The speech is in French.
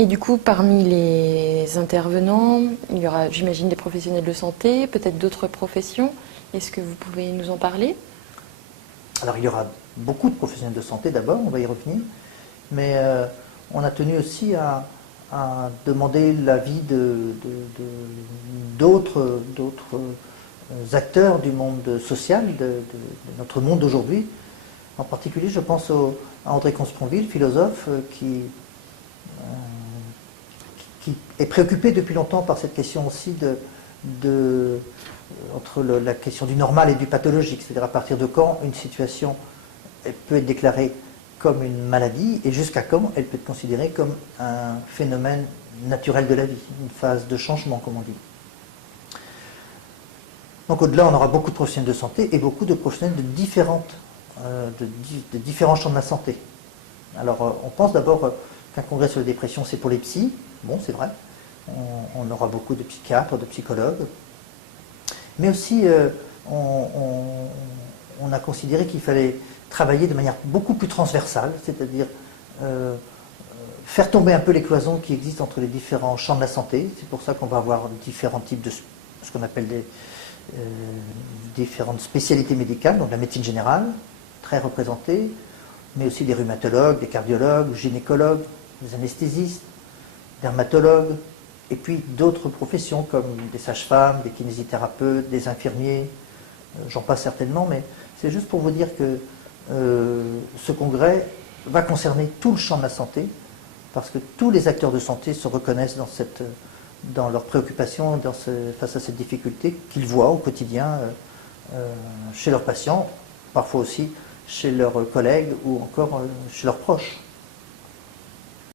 Et du coup, parmi les intervenants, il y aura, j'imagine, des professionnels de santé, peut-être d'autres professions. Est-ce que vous pouvez nous en parler? Alors il y aura beaucoup de professionnels de santé d'abord, on va y revenir, mais on a tenu aussi à demander l'avis d'autres acteurs du monde social, de notre monde d'aujourd'hui. En particulier, je pense à André Consponville, philosophe, qui est préoccupé depuis longtemps par cette question aussi entre la question du normal et du pathologique, c'est-à-dire à partir de quand une situation peut être déclarée comme une maladie et jusqu'à quand elle peut être considérée comme un phénomène naturel de la vie, une phase de changement, comme on dit. Donc au-delà, on aura beaucoup de professionnels de santé et beaucoup de professionnels de différents champs de la santé. Alors on pense d'abord qu'un congrès sur la dépression, c'est pour les psys. Bon, c'est vrai. On aura beaucoup de psychiatres, de psychologues. Mais aussi, on a considéré qu'il fallait travailler de manière beaucoup plus transversale, c'est-à-dire faire tomber un peu les cloisons qui existent entre les différents champs de la santé. C'est pour ça qu'on va avoir différents types de ce qu'on appelle différentes spécialités médicales, donc la médecine générale, très représentée, mais aussi des rhumatologues, des cardiologues, gynécologues, des anesthésistes, dermatologues, et puis d'autres professions comme des sages-femmes, des kinésithérapeutes, des infirmiers, j'en passe certainement, mais c'est juste pour vous dire que ce congrès va concerner tout le champ de la santé, parce que tous les acteurs de santé se reconnaissent dans leurs préoccupations, face à cette difficulté qu'ils voient au quotidien chez leurs patients, parfois aussi chez leurs collègues ou encore chez leurs proches.